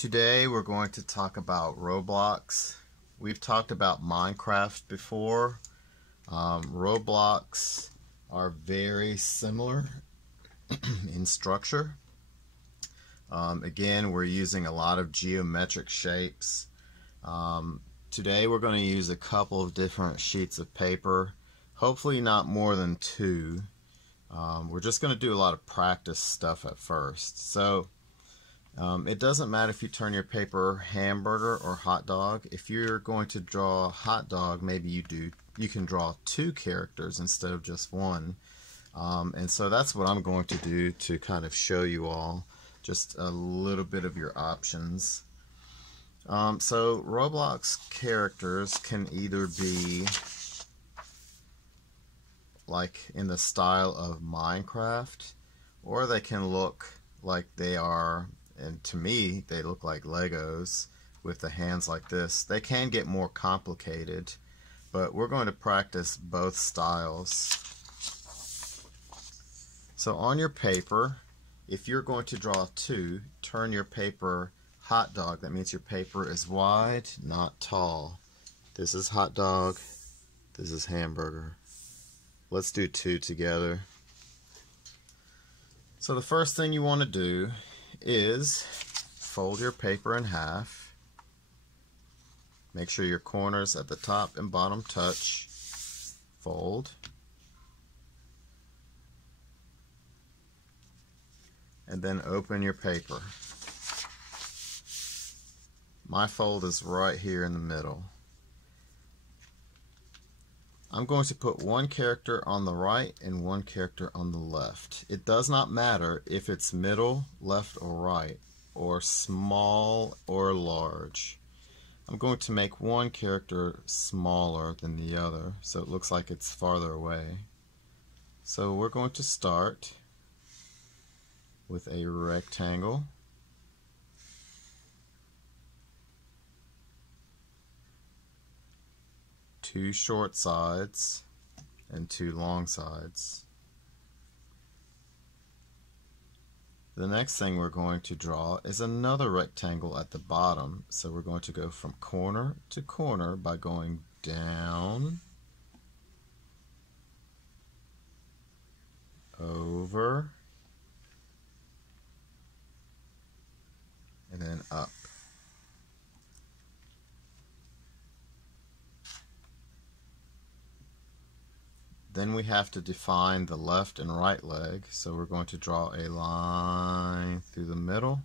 Today we're going to talk about Roblox. We've talked about Minecraft before. Roblox are very similar in structure. Again, we're using a lot of geometric shapes. Today we're going to use a couple of different sheets of paper, hopefully not more than two. We're just going to do a lot of practice stuff at first. So it doesn't matter if you turn your paper hamburger or hot dog. If you're going to draw a hot dog, maybe you can draw two characters instead of just one. And so that's what I'm going to do to kind of show you all just a little bit of your options. So Roblox characters can either be like in the style of Minecraft, or they can look like they are, and to me they look like Legos with the hands like this. They can get more complicated, but we're going to practice both styles. So on your paper, if you're going to draw two, turn your paper hot dog. That means your paper is wide, not tall. This is hot dog, this is hamburger. Let's do two together. So the first thing you want to do is fold your paper in half. Make sure your corners at the top and bottom touch. Fold. And then open your paper. My fold is right here in the middle. I'm going to put one character on the right and one character on the left. It does not matter if it's middle, left, or right, or small or large. I'm going to make one character smaller than the other so it looks like it's farther away. So we're going to start with a rectangle. Two short sides and two long sides. The next thing we're going to draw is another rectangle at the bottom. So we're going to go from corner to corner by going down, over, and then up. Then we have to define the left and right leg, so we're going to draw a line through the middle.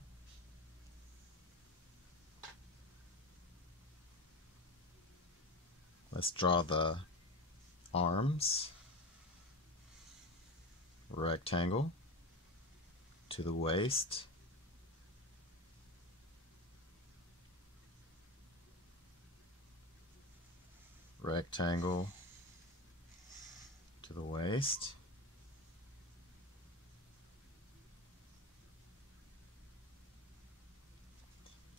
Let's draw the arms. Rectangle to the waist. Rectangle to the waist.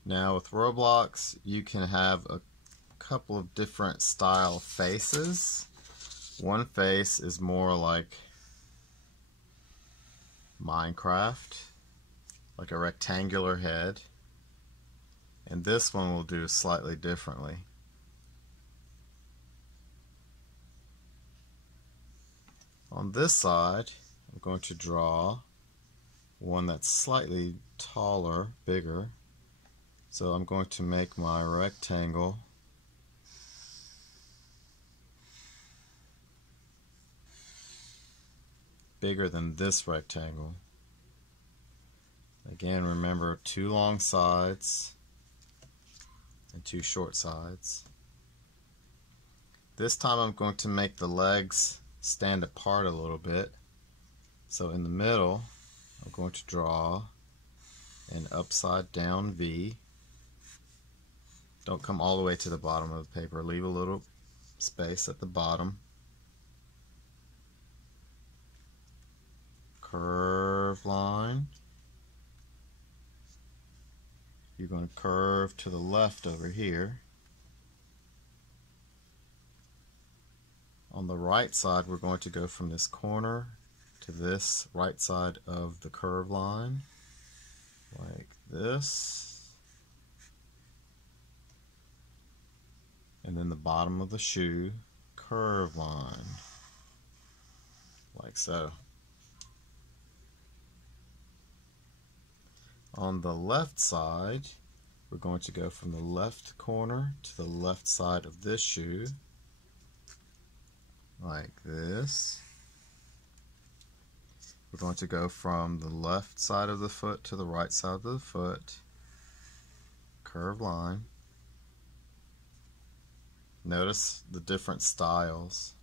Now with Roblox you can have a couple of different style faces. One face is more like Minecraft, like a rectangular head, and this one will do slightly differently. On this side, I'm going to draw one that's slightly taller, bigger. So I'm going to make my rectangle bigger than this rectangle. Again, remember, two long sides and two short sides. This time I'm going to make the legs stand apart a little bit. So in the middle, I'm going to draw an upside down V. Don't come all the way to the bottom of the paper. Leave a little space at the bottom. Curve line. You're going to curve to the left over here. On the right side, we're going to go from this corner to this right side of the curve line, like this. And then the bottom of the shoe, curve line, like so. On the left side, we're going to go from the left corner to the left side of this shoe, like this. We're going to go from the left side of the foot to the right side of the foot, curve line. Notice the different styles.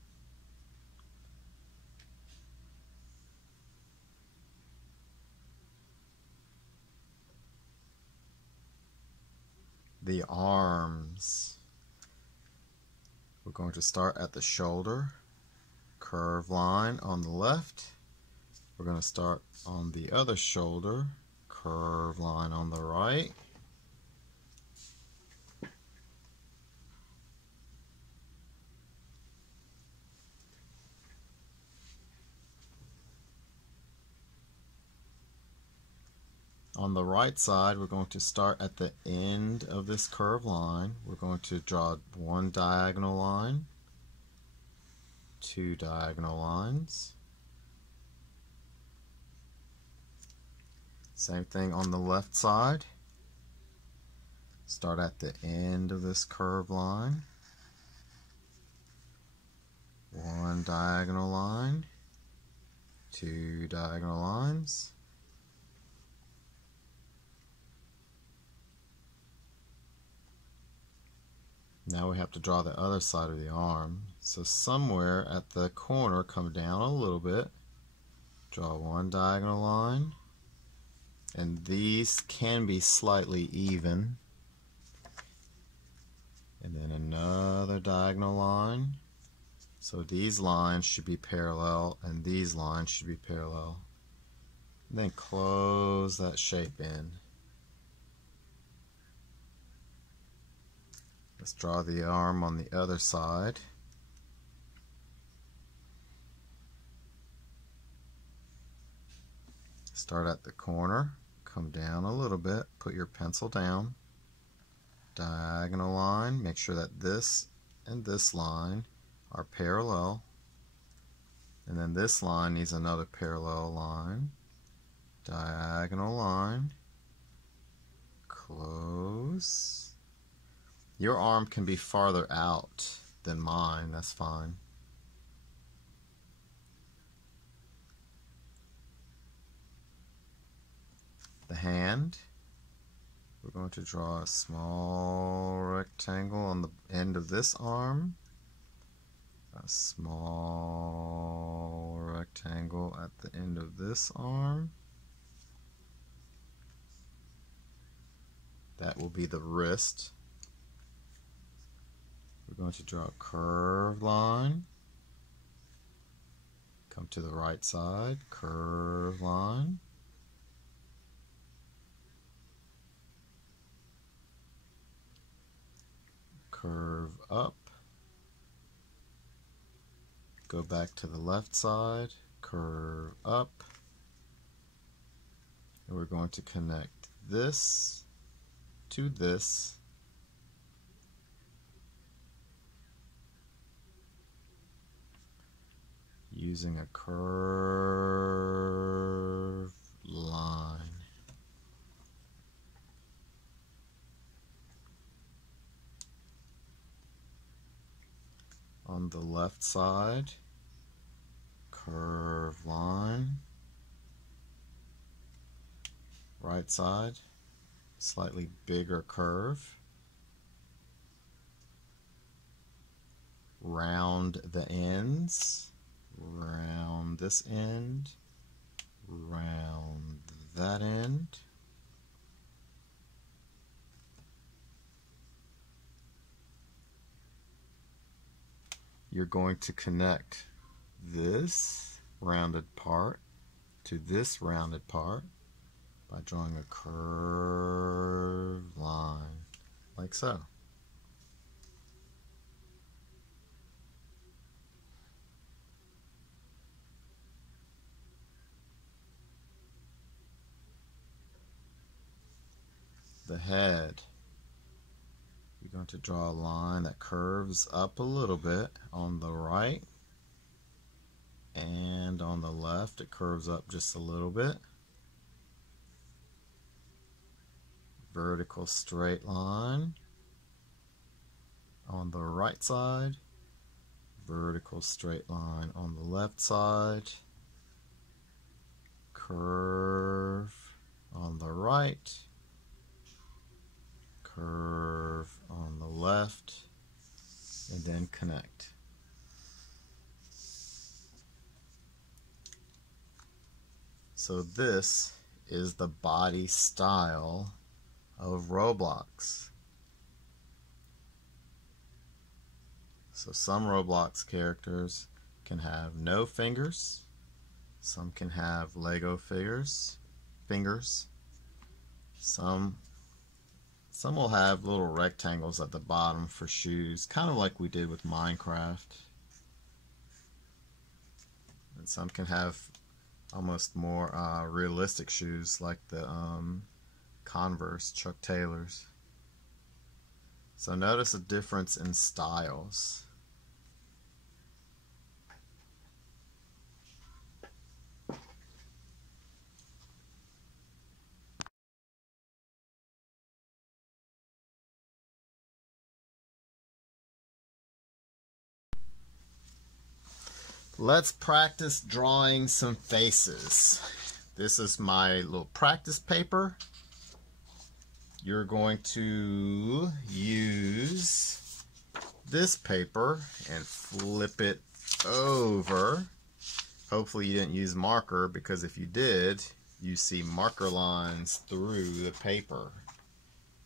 The arms. We're going to start at the shoulder, curve line on the left. We're going to start on the other shoulder, curve line on the right. On the right side, we're going to start at the end of this curved line. We're going to draw one diagonal line, two diagonal lines. Same thing on the left side. Start at the end of this curved line, one diagonal line, two diagonal lines. Now we have to draw the other side of the arm. So somewhere at the corner, come down a little bit, draw one diagonal line, and these can be slightly even. And then another diagonal line. So these lines should be parallel and these lines should be parallel. And then close that shape in. Let's draw the arm on the other side. Start at the corner, come down a little bit, put your pencil down, diagonal line, make sure that this and this line are parallel, and then this line needs another parallel line, diagonal line, close. Your arm can be farther out than mine, that's fine. The hand, we're going to draw a small rectangle on the end of this arm, a small rectangle at the end of this arm. That will be the wrist. We're going to draw a curved line, come to the right side, curved line, curve up, go back to the left side, curve up, and we're going to connect this to this. Using a curved line. On the left side, curved line. Right side, slightly bigger curve. Round the ends. Round this end, round that end. You're going to connect this rounded part to this rounded part by drawing a curved line, like so. The head. You're going to draw a line that curves up a little bit on the right, and on the left it curves up just a little bit. Vertical straight line on the right side, vertical straight line on the left side, curve on the right, curve on the left, and then connect. So this is the body style of Roblox. So some Roblox characters can have no fingers, some can have Lego fingers, some will have little rectangles at the bottom for shoes, kind of like we did with Minecraft. And some can have almost more realistic shoes like the Converse, Chuck Taylors. So notice a difference in styles. Let's practice drawing some faces. This is my little practice paper. You're going to use this paper and flip it over. Hopefully you didn't use marker, because if you did, you see marker lines through the paper.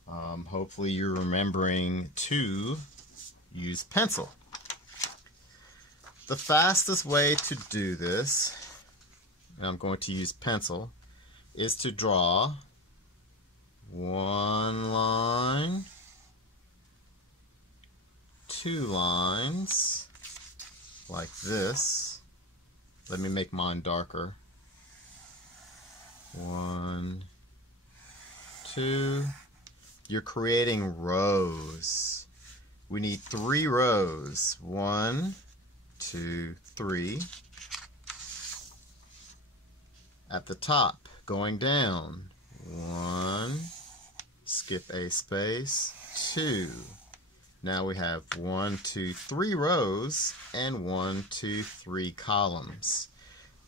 Hopefully you're remembering to use pencil. The fastest way to do this, and I'm going to use pencil, is to draw one line, two lines, like this. Let me make mine darker. One, two. You're creating rows. We need 3 rows. 1, 2, 3. At the top, going down. 1, skip a space, 2. Now we have 1, 2, 3 rows and 1, 2, 3 columns.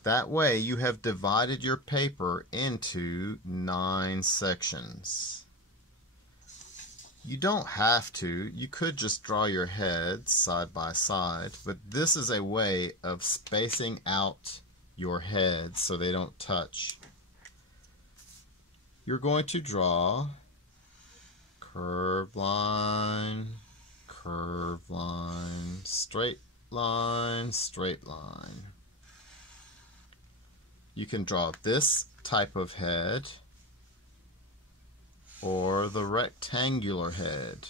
That way you have divided your paper into 9 sections. You don't have to. You could just draw your heads side by side, but this is a way of spacing out your heads so they don't touch. You're going to draw curved line, straight line, straight line. You can draw this type of head or the rectangular head.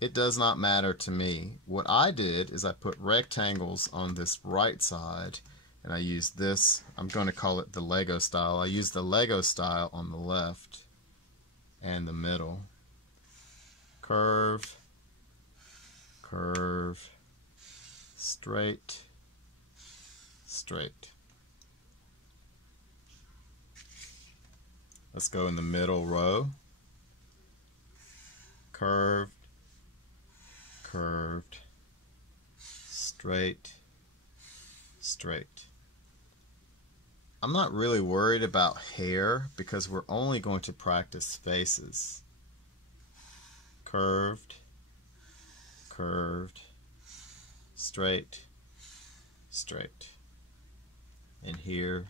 It does not matter to me. What I did is I put rectangles on this right side, and I used this, I'm going to call it the Lego style. I used the Lego style on the left and the middle. Curve, curve, straight, straight. Let's go in the middle row. Curved, curved, straight, straight. I'm not really worried about hair because we're only going to practice faces. Curved, curved, straight, straight. And here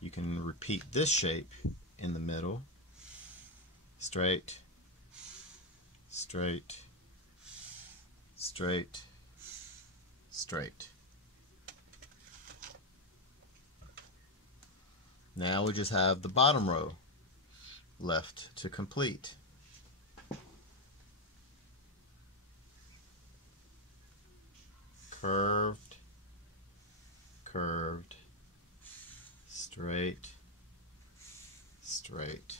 you can repeat this shape in the middle. Straight, straight, straight, straight. Now we just have the bottom row left to complete. Curved, curved, straight, straight.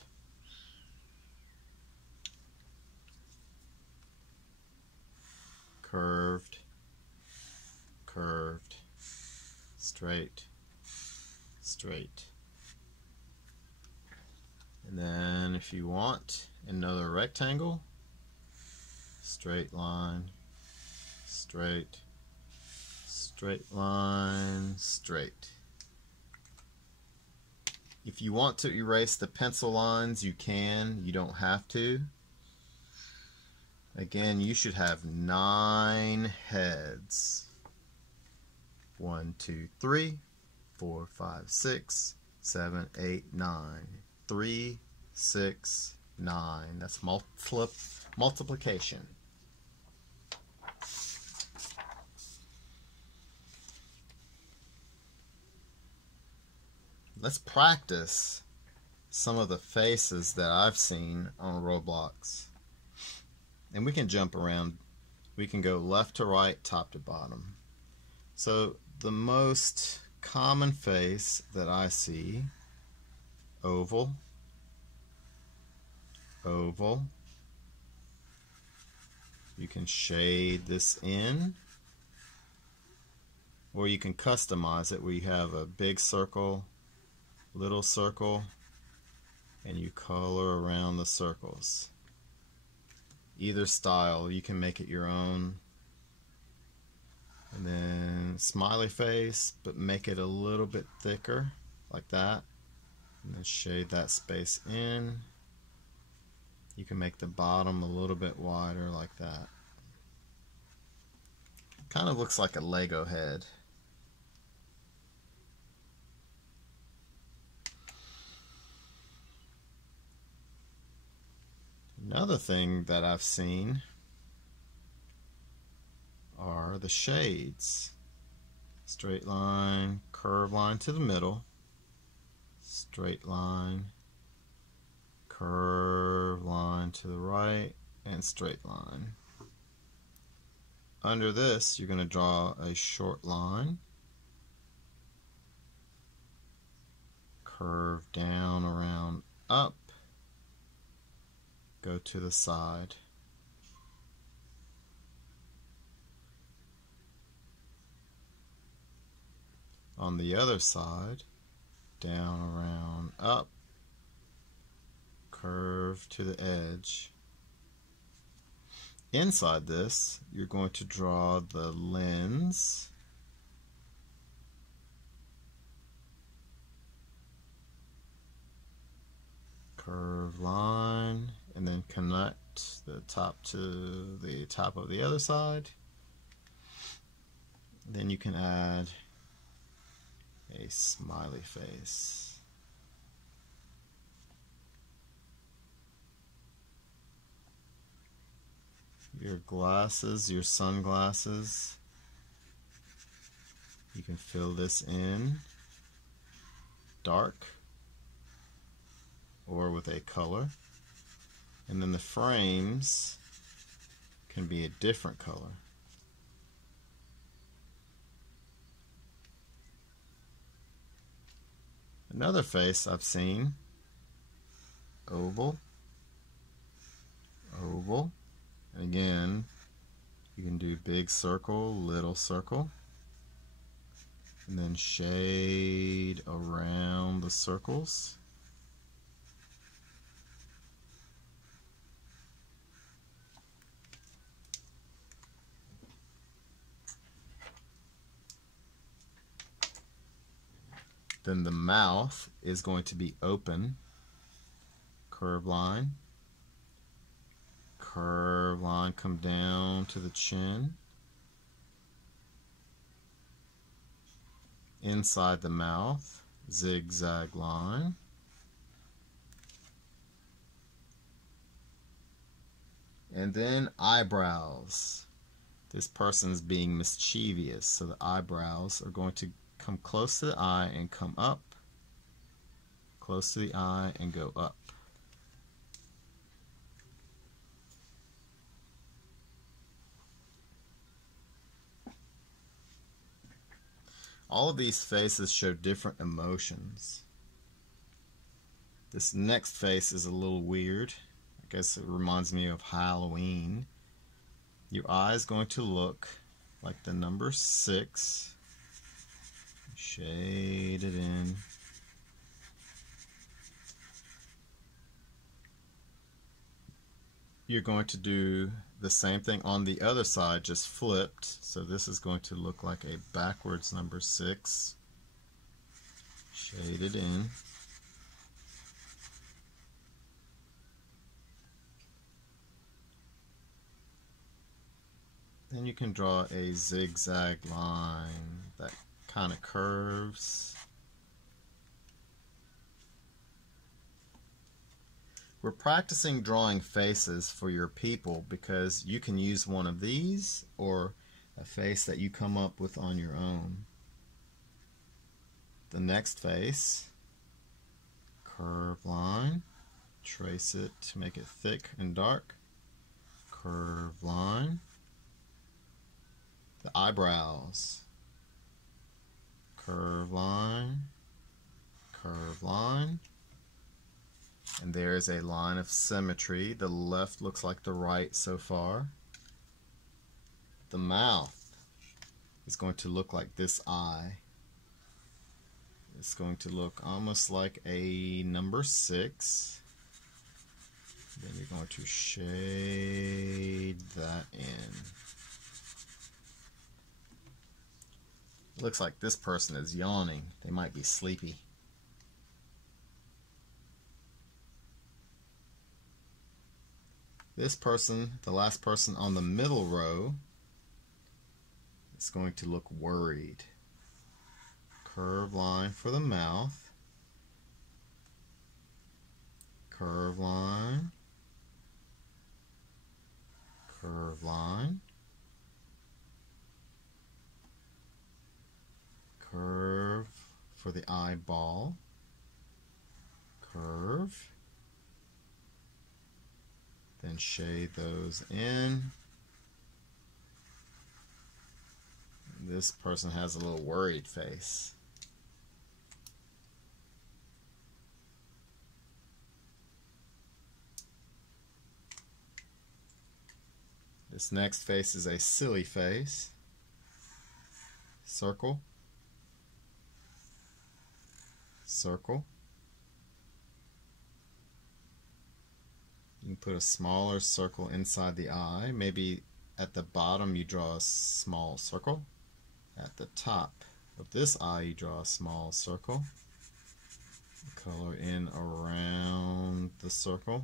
straight, straight. And then if you want another rectangle, straight line, straight, straight line, straight. If you want to erase the pencil lines, you can. You don't have to. Again, you should have 9 heads. 1, 2, 3, 4, 5, 6, 7, 8, 9. 3, 6, 9. That's multiplication. Let's practice some of the faces that I've seen on Roblox. And we can jump around. We can go left to right, top to bottom. So the most common face that I see, oval, oval. You can shade this in, or you can customize it where you have a big circle, little circle, and you color around the circles. Either style, you can make it your own. And then smiley face, but make it a little bit thicker, like that. And then shade that space in. You can make the bottom a little bit wider, like that. Kind of looks like a Lego head. Another thing that I've seen are the shades. Straight line, curved line to the middle, straight line, curved line to the right, and straight line. Under this, you're going to draw a short line, curve down, around, up, go to the side. On the other side, down, around, up, curve to the edge. Inside this, you're going to draw the lens, curve line, and then connect the top to the top of the other side. Then you can add a smiley face. Your glasses, your sunglasses, you can fill this in dark or with a color. And then the frames can be a different color. Another face I've seen, oval, oval. Again, you can do big circle, little circle, and then shade around the circles. Then the mouth is going to be open, curve line, come down to the chin. Inside the mouth, zigzag line. And then eyebrows. This person is being mischievous, so the eyebrows are going to come close to the eye and come up, close to the eye and go up. All of these faces show different emotions. This next face is a little weird. I guess it reminds me of Halloween. Your eye is going to look like the number 6. Shade it in. You're going to do the same thing on the other side, just flipped. So this is going to look like a backwards number 6. Shade it in. Then you can draw a zigzag line that kind of curves. We're practicing drawing faces for your people because you can use one of these or a face that you come up with on your own. The next face, curve line, trace it to make it thick and dark, curve line. The eyebrows, curve line, curve line. And there is a line of symmetry. The left looks like the right so far. The mouth is going to look like this eye. It's going to look almost like a number 6. Then you're going to shade that in. It looks like this person is yawning. They might be sleepy. This person, the last person on the middle row, is going to look worried. Curve line for the mouth. Curve line. Curve line. Curve for the eyeball. Curve. Then shade those in. This person has a little worried face. This next face is a silly face. Circle. Circle. You can put a smaller circle inside the eye. Maybe at the bottom you draw a small circle. At the top of this eye you draw a small circle. Color in around the circle.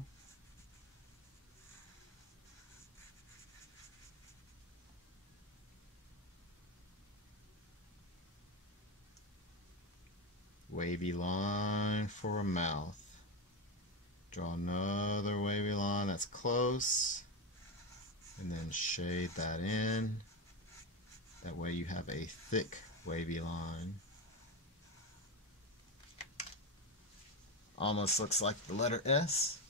Wavy line for a mouth. Draw another wavy line that's close, and then shade that in. That way you have a thick wavy line. Almost looks like the letter S.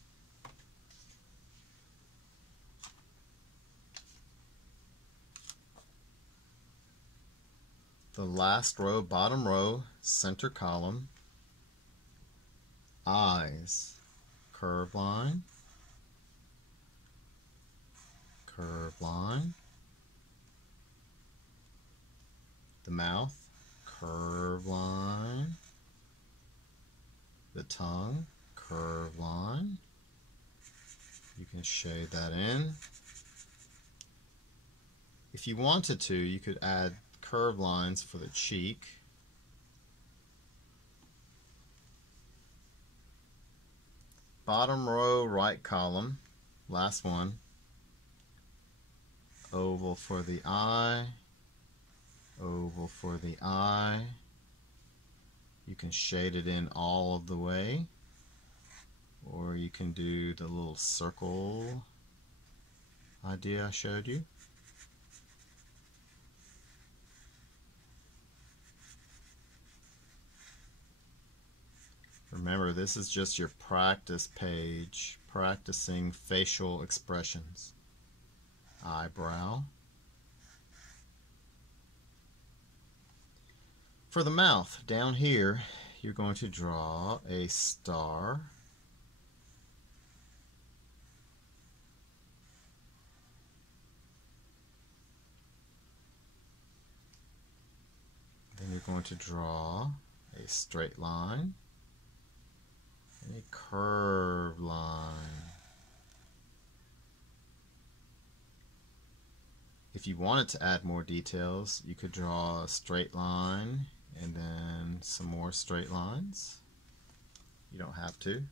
The last row, bottom row, center column, eyes. Curve line, curve line, the mouth, curve line, the tongue, curve line. You can shade that in. If you wanted to, you could add curve lines for the cheek. Bottom row, right column, last one. Oval for the eye, oval for the eye. You can shade it in all of the way, or you can do the little circle idea I showed you. Remember, this is just your practice page, practicing facial expressions. Eyebrow. For the mouth, down here, you're going to draw a star. Then you're going to draw a straight line and a curved line. If you wanted to add more details, you could draw a straight line and then some more straight lines. You don't have to.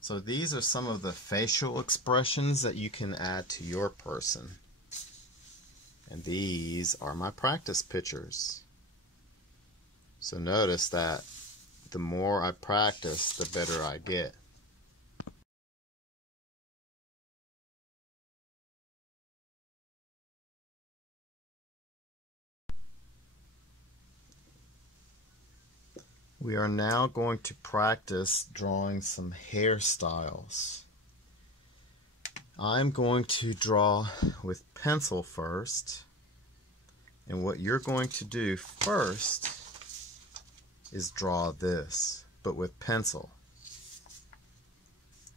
So these are some of the facial expressions that you can add to your person. And these are my practice pictures. So notice that the more I practice, the better I get. We are now going to practice drawing some hairstyles. I'm going to draw with pencil first, and what you're going to do first is draw this, but with pencil.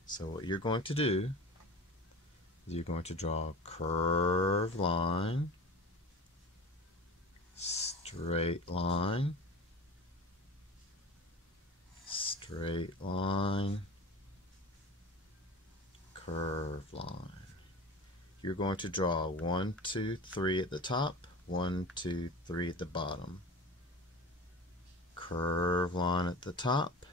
So what you're going to do is you're going to draw a curved line, straight line, straight line, curved line. You're going to draw 1, 2, 3 at the top, 1, 2, 3 at the bottom. Curved line at the top,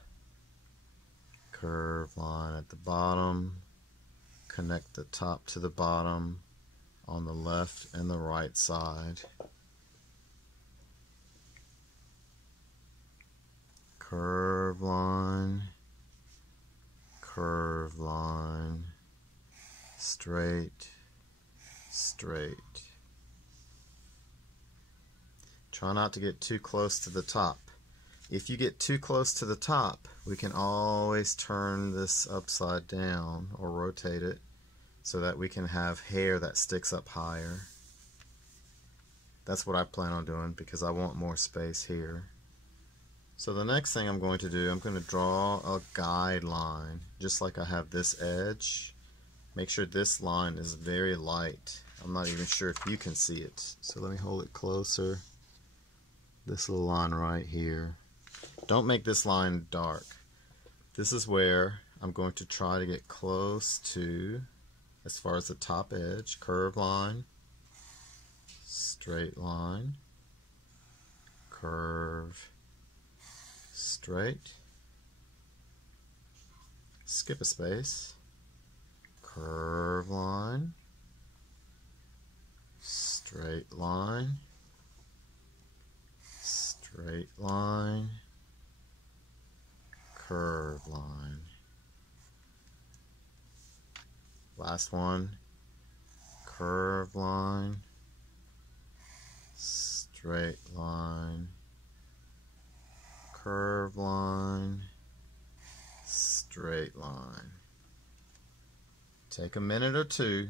curved line at the bottom. Connect the top to the bottom on the left and the right side. Curved line, curved line, straight, straight. Try not to get too close to the top. If you get too close to the top, we can always turn this upside down or rotate it so that we can have hair that sticks up higher. That's what I plan on doing because I want more space here. So the next thing I'm going to do, I'm going to draw a guideline, just like I have this edge. Make sure this line is very light. I'm not even sure if you can see it. So let me hold it closer. This little line right here. Don't make this line dark. This is where I'm going to try to get close to, as far as the top edge, curved line, straight line, curve, straight, skip a space, curve line, straight line, straight line, curve line. Last one, curve line, straight line, curve line, straight line. Take a minute or two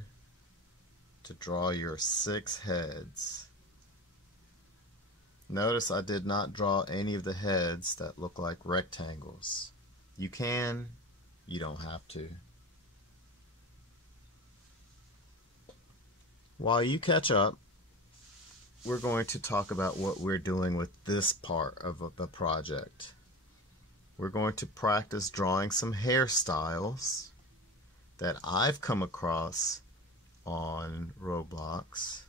to draw your 6 heads. Notice I did not draw any of the heads that look like rectangles. You can, you don't have to. While you catch up, we're going to talk about what we're doing with this part of the project. We're going to practice drawing some hairstyles that I've come across on Roblox,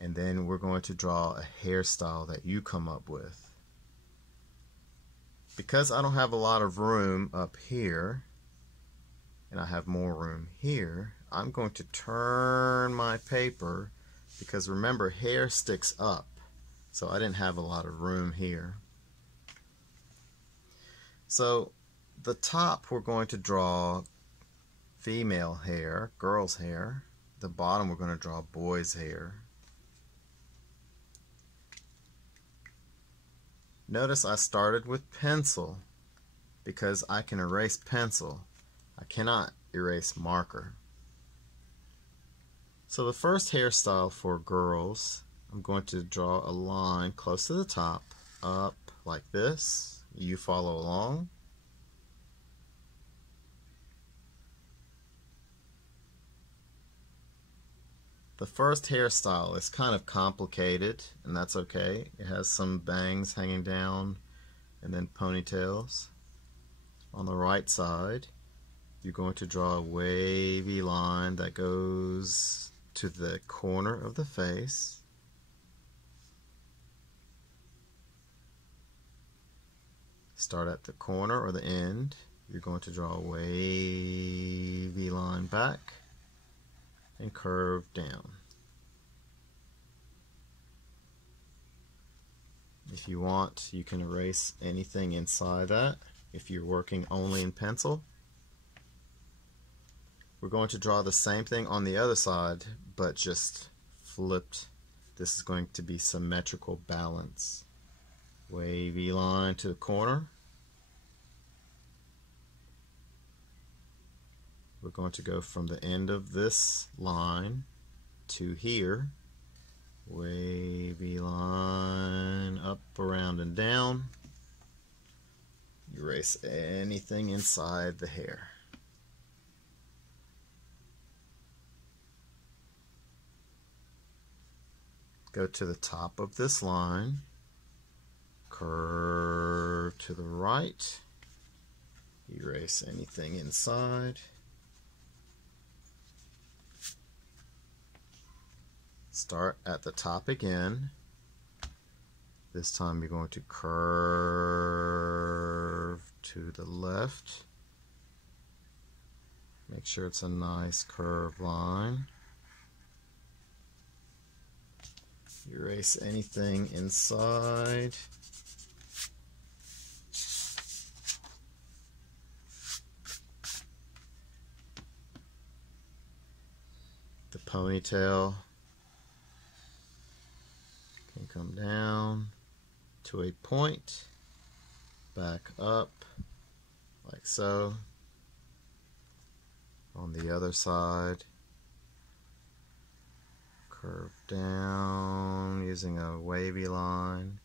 and then we're going to draw a hairstyle that you come up with. Because I don't have a lot of room up here, and I have more room here, I'm going to turn my paper, because remember, hair sticks up, so I didn't have a lot of room here. So the top we're going to draw female hair, girl's hair. The bottom we're going to draw boy's hair. Notice I started with pencil because I can erase pencil. I cannot erase marker. So the first hairstyle for girls, I'm going to draw a line close to the top, up like this. You follow along. The first hairstyle is kind of complicated, and that's okay. It has some bangs hanging down and then ponytails. On the right side, you're going to draw a wavy line that goes to the corner of the face. Start at the corner or the end. You're going to draw a wavy line back and curve down. If you want, you can erase anything inside that if you're working only in pencil. We're going to draw the same thing on the other side, but just flipped. This is going to be symmetrical balance. Wavy line to the corner. We're going to go from the end of this line to here. Wavy line up, around, and down. Erase anything inside the hair. Go to the top of this line, curve to the right, erase anything inside. Start at the top again. This time you're going to curve to the left. Make sure it's a nice curved line. Erase anything inside. The ponytail can come down to a point, back up like so. On the other side, curve down using a wavy line.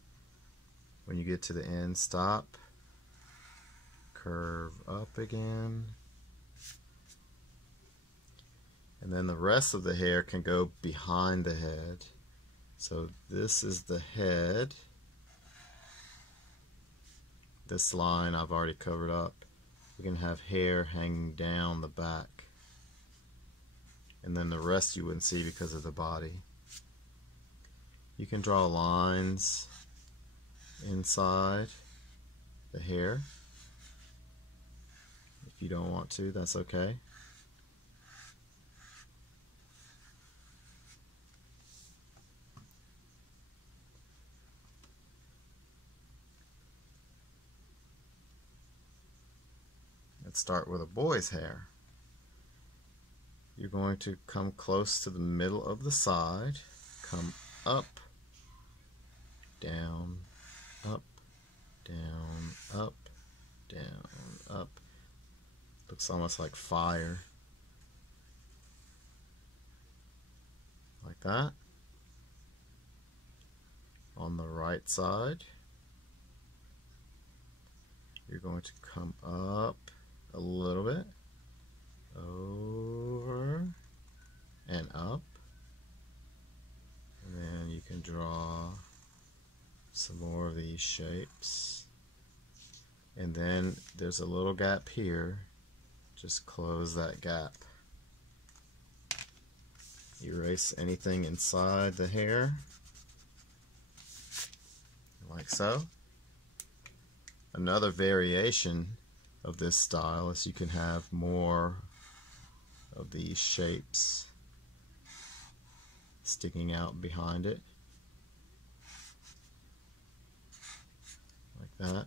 When you get to the end, stop, curve up again. And then the rest of the hair can go behind the head. So this is the head. This line I've already covered up. We can have hair hanging down the back. And then the rest you wouldn't see because of the body. You can draw lines inside the hair. If you don't want to, that's okay. Let's start with a boy's hair. You're going to come close to the middle of the side, come up, down, up, down, up, down, up. Looks almost like fire. Like that. On the right side, you're going to come up a little bit, over and up, and then you can draw some more of these shapes, and then there's a little gap here. Just close that gap. Erase anything inside the hair like so. Another variation of this style is you can have more of these shapes sticking out behind it, like that.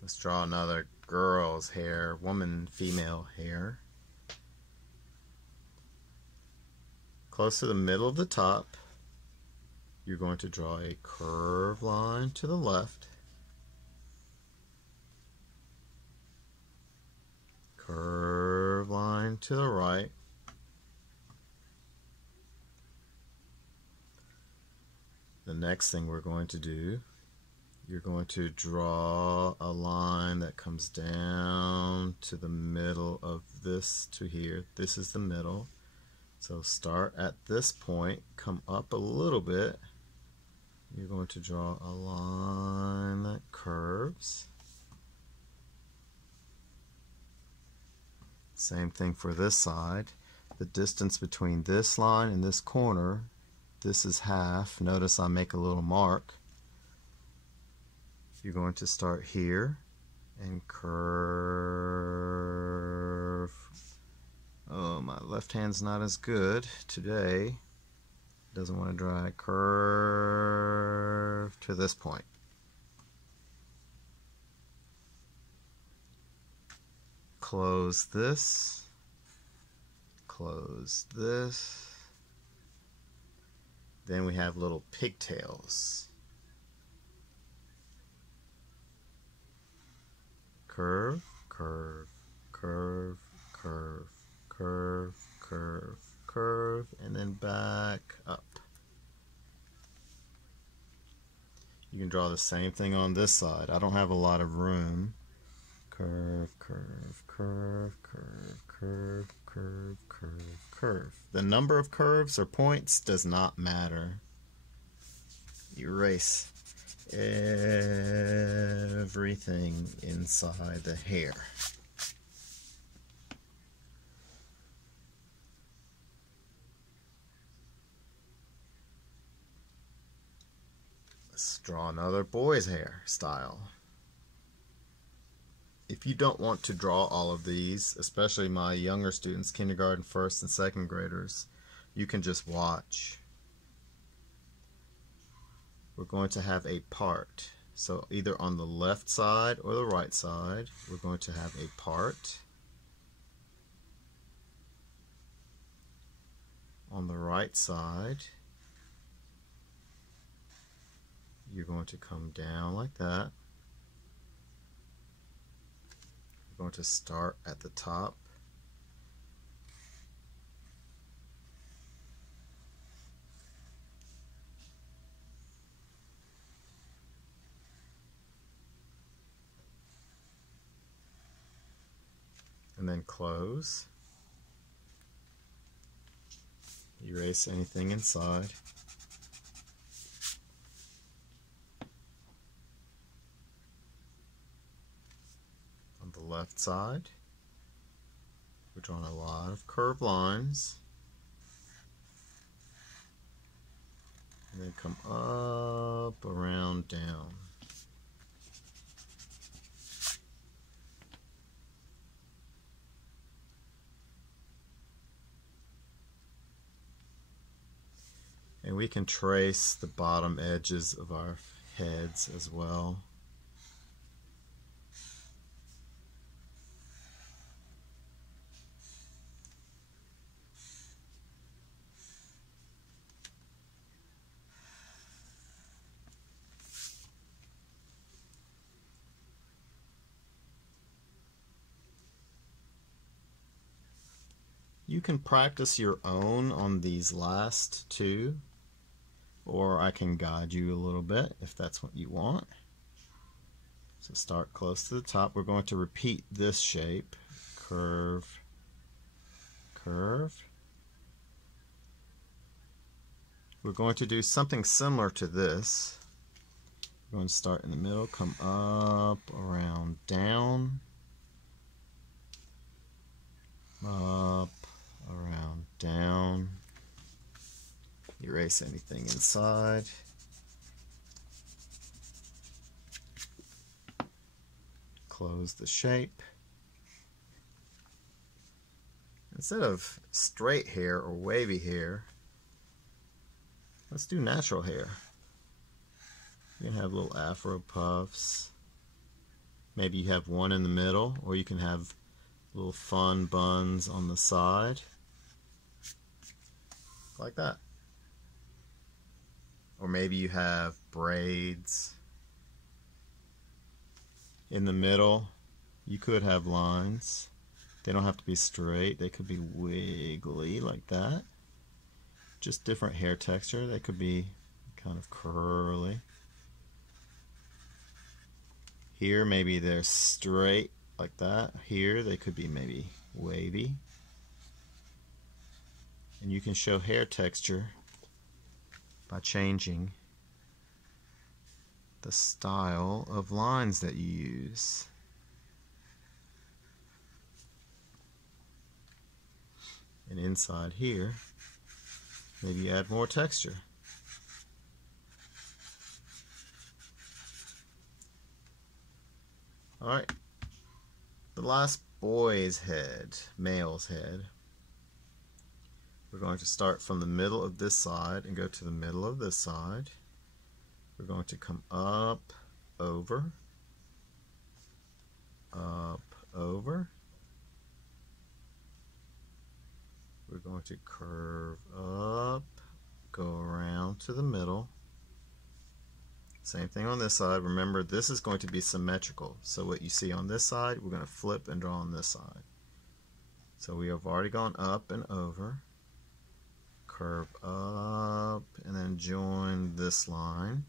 Let's draw another girl's hair, female hair. Close to the middle of the top, you're going to draw a curved line to the left, curved line to the right, the next thing we're going to do you're going to draw a line that comes down to the middle of this to here. This is the middle. So start at this point, come up a little bit. You're going to draw a line that curves. Same thing for this side. The distance between this line and this corner, this is half. Notice I make a little mark. You're going to start here and curve. Oh, my left hand's not as good today. Doesn't want to dry. Curve to this point. Close this. Close this. Then we have little pigtails. Curve, curve, curve, curve, curve, curve, curve, and then back up. You can draw the same thing on this side. I don't have a lot of room. Curve, curve, curve, curve, curve, curve, curve, curve. The number of curves or points does not matter. Erase everything inside the hair. Let's draw another boy's hair style. If you don't want to draw all of these, especially my younger students, kindergarten, first and second graders, you can just watch. We're going to have a part. So either on the left side or the right side, we're going to have a part. On the right side, you're going to come down like that. We're going to start at the top. And then close. Erase anything inside. On the left side, we're drawing a lot of curved lines. And then come up, around, down. And we can trace the bottom edges of our heads as well. You can practice your own on these last two, or I can guide you a little bit if that's what you want. So start close to the top. We're going to repeat this shape. Curve, curve. We're going to do something similar to this. We're going to start in the middle, come up, around, down, up, around, down. Erase anything inside. Close the shape. Instead of straight hair or wavy hair, let's do natural hair. You can have little afro puffs. Maybe you have one in the middle, or you can have little fun buns on the side. Like that. Or maybe you have braids in the middle. You could have lines. They don't have to be straight. They could be wiggly like that. Just different hair texture. They could be kind of curly. Here maybe they're straight like that. Here they could be maybe wavy. And you can show hair texture by changing the style of lines that you use. And inside here, maybe add more texture. Alright, the last boy's head, male's head. We're going to start from the middle of this side and go to the middle of this side. We're going to come up, over, over. We're going to curve up, go around to the middle. Same thing on this side. Remember, this is going to be symmetrical. So what you see on this side, we're going to flip and draw on this side. So we have already gone up and over, curve up, and then join this line.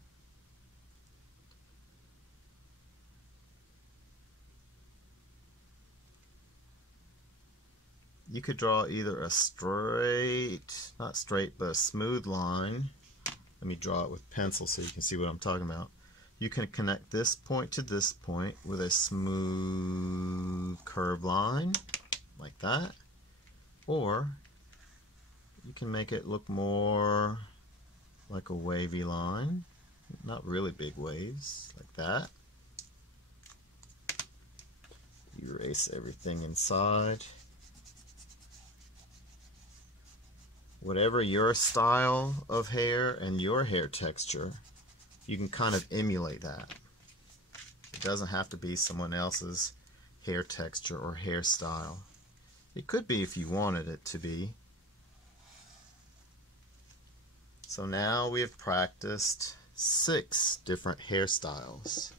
You could draw either a straight, not straight, but a smooth line. Let me draw it with pencil so you can see what I'm talking about. You can connect this point to this point with a smooth curved line, like that. Or you can make it look more like a wavy line. Not really big waves, like that. Erase everything inside. Whatever your style of hair and your hair texture, you can kind of emulate that. It doesn't have to be someone else's hair texture or hairstyle. It could be if you wanted it to be. So now we have practiced 6 different hairstyles.